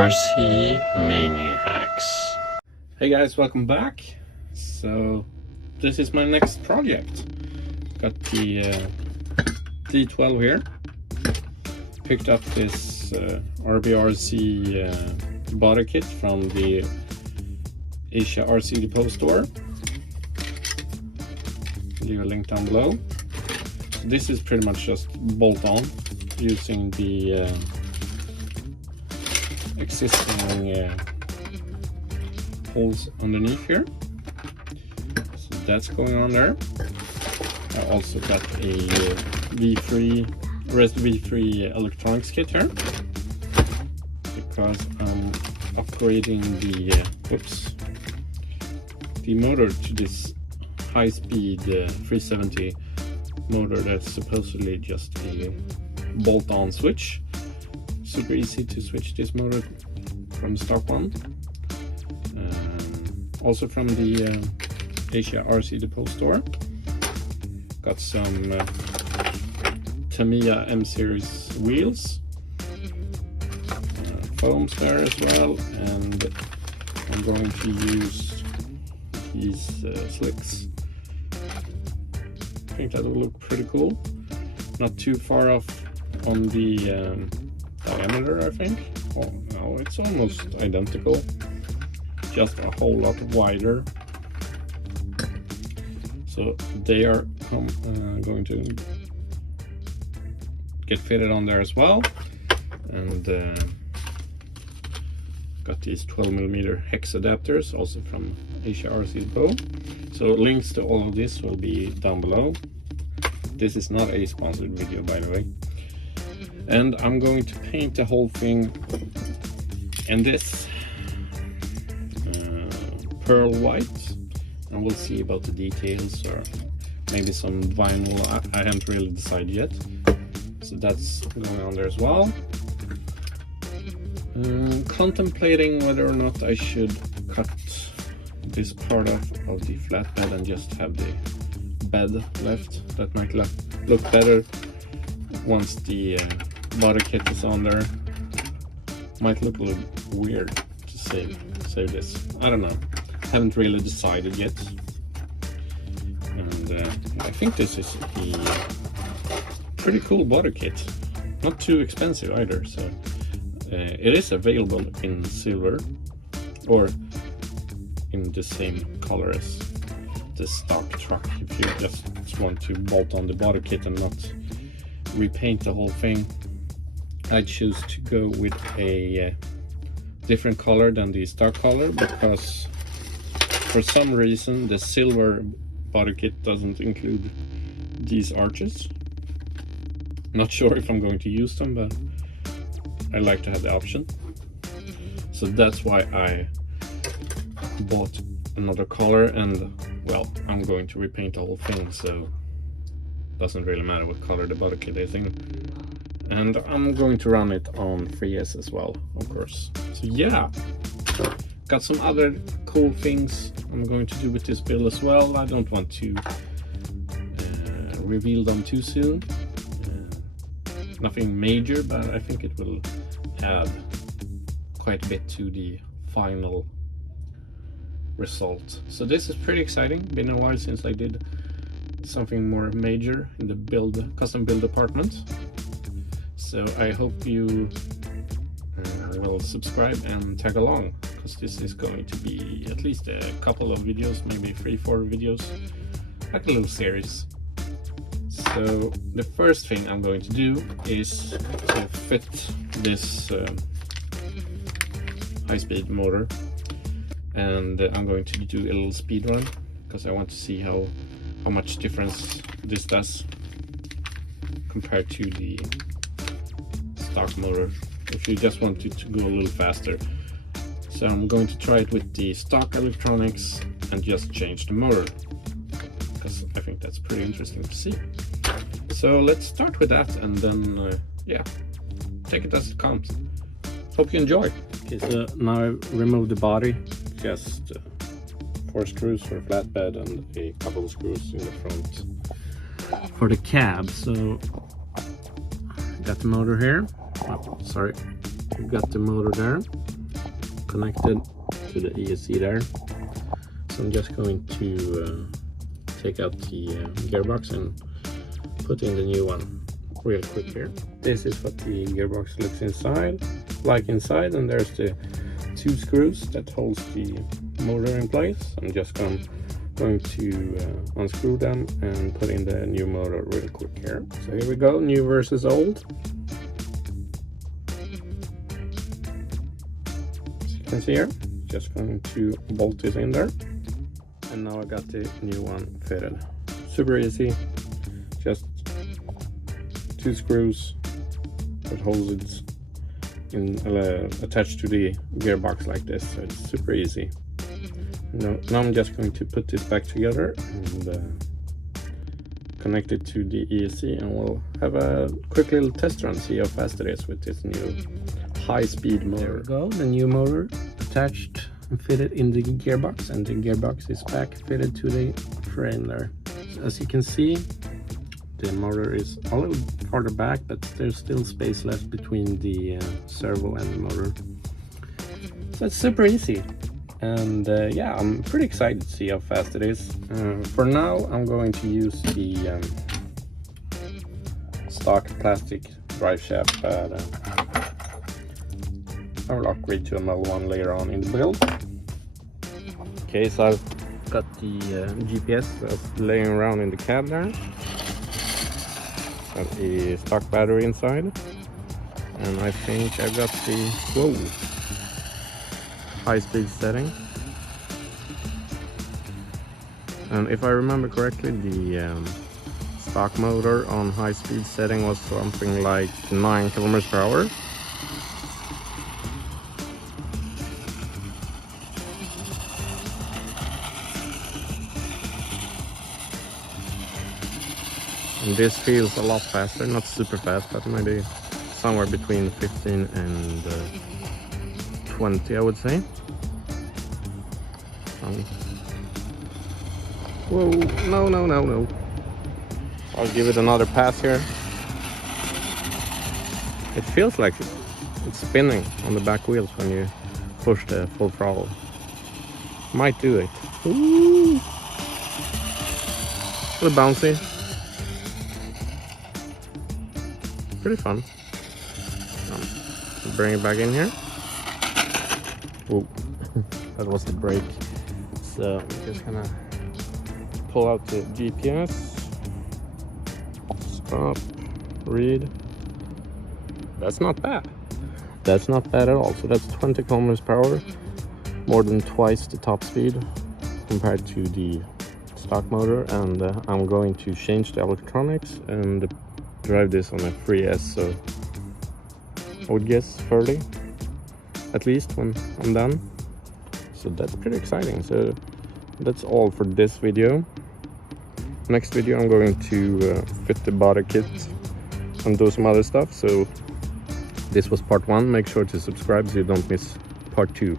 RC Maniacs. Hey guys, welcome back. So this is my next project. Got the D12 here. Picked up this RBRC body kit from the Asia RC Depot store. Leave a link down below. So this is pretty much just bolt on using the existing holes underneath here. So that's going on there. I also got a V3 electronics kit here because I'm upgrading the motor to this high-speed 370 motor that's supposedly just a bolt-on switch. Super easy to switch this motor from the stock one. Also from the Asia RC Depot store. Got some Tamiya M series wheels, foams there as well, and I'm going to use these slicks. I think that will look pretty cool. Not too far off on the diameter, I think. Oh no, it's almost identical, just a whole lot wider. So they are going to get fitted on there as well. And got these 12mm hex adapters also from Asia RC Depot. So links to all of this will be down below. This is not a sponsored video, by the way. And I'm going to paint the whole thing in this pearl white, and we'll see about the details, or maybe some vinyl. I haven't really decided yet. So that's going on there as well. Contemplating whether or not I should cut this part of the flatbed and just have the bed left. That might look better once the body kit is on there. Might look a little weird to save this. I don't know. Haven't really decided yet. And I think this is a pretty cool body kit. Not too expensive either. So it is available in silver or in the same color as the stock truck. If you just want to bolt on the body kit and not repaint the whole thing, I choose to go with a different color than the stock color, because for some reason the silver body kit doesn't include these arches. Not sure if I'm going to use them, but I like to have the option. So that's why I bought another color, and well, I'm going to repaint the whole thing, so doesn't really matter what color the body kit is in. And I'm going to run it on 3S as well, of course. So yeah, got some other cool things I'm going to do with this build as well. I don't want to reveal them too soon. Nothing major, but I think it will add quite a bit to the final result. So this is pretty exciting. Been a while since I did something more major in the custom build department. So I hope you will subscribe and tag along, because this is going to be at least a couple of videos, maybe 3-4 videos, like a little series. So the first thing I'm going to do is to fit this high-speed motor, and I'm going to do a little speed run because I want to see how much difference this does compared to the stock motor, if you just want it to go a little faster. So I'm going to try it with the stock electronics and just change the motor, because I think that's pretty interesting to see. So let's start with that, and then yeah, take it as it comes. Hope you enjoy. Okay, so now I remove the body, just 4 screws for a flatbed and a couple of screws in the front for the cab. So got the motor here. Oh, sorry, We've got the motor there connected to the ESC there. So I'm just going to take out the gearbox and put in the new one real quick here. This is what the gearbox looks inside, and there's the 2 screws that holds the motor in place. I'm just going to unscrew them and put in the new motor real quick here. So here we go, new versus old. As you can see here, just going to bolt this in there. And now I got the new one fitted. Super easy, just 2 screws that holds it in, attached to the gearbox like this, so it's super easy. Now I'm just going to put this back together and connect it to the ESC, and we'll have a quick little test run, see how fast it is with this new high-speed motor. There we go, the new motor attached and fitted in the gearbox, and the gearbox is back fitted to the frame there. So as you can see, the motor is a little farther back, but there's still space left between the servo and the motor. So it's super easy, and yeah, I'm pretty excited to see how fast it is. For now, I'm going to use the stock plastic drive shaft, but I will upgrade to a metal one later on in the build. Okay, so I've got the GPS laying around in the cab there. Got a stock battery inside, and I think I've got the high-speed setting. And if I remember correctly, the stock motor on high-speed setting was something like 9 km/h. And this feels a lot faster, not super fast, but maybe somewhere between 15 and 20, I would say. Whoa, no. I'll give it another pass here. It feels like it's spinning on the back wheels when you push the full throttle. Might do it. Ooh. A little bouncy. Pretty fun. Bring it back in here. Oh, that was the brake. So I'm just gonna pull out the GPS. Stop. Read. That's not bad. That's not bad at all. So that's 20 km/h, more than twice the top speed compared to the stock motor. And I'm going to change the electronics and drive this on a 3S, so I would guess 30 at least when I'm done. So that's pretty exciting. So that's all for this video. Next video I'm going to fit the body kit and do some other stuff. So this was part 1. Make sure to subscribe so you don't miss part 2.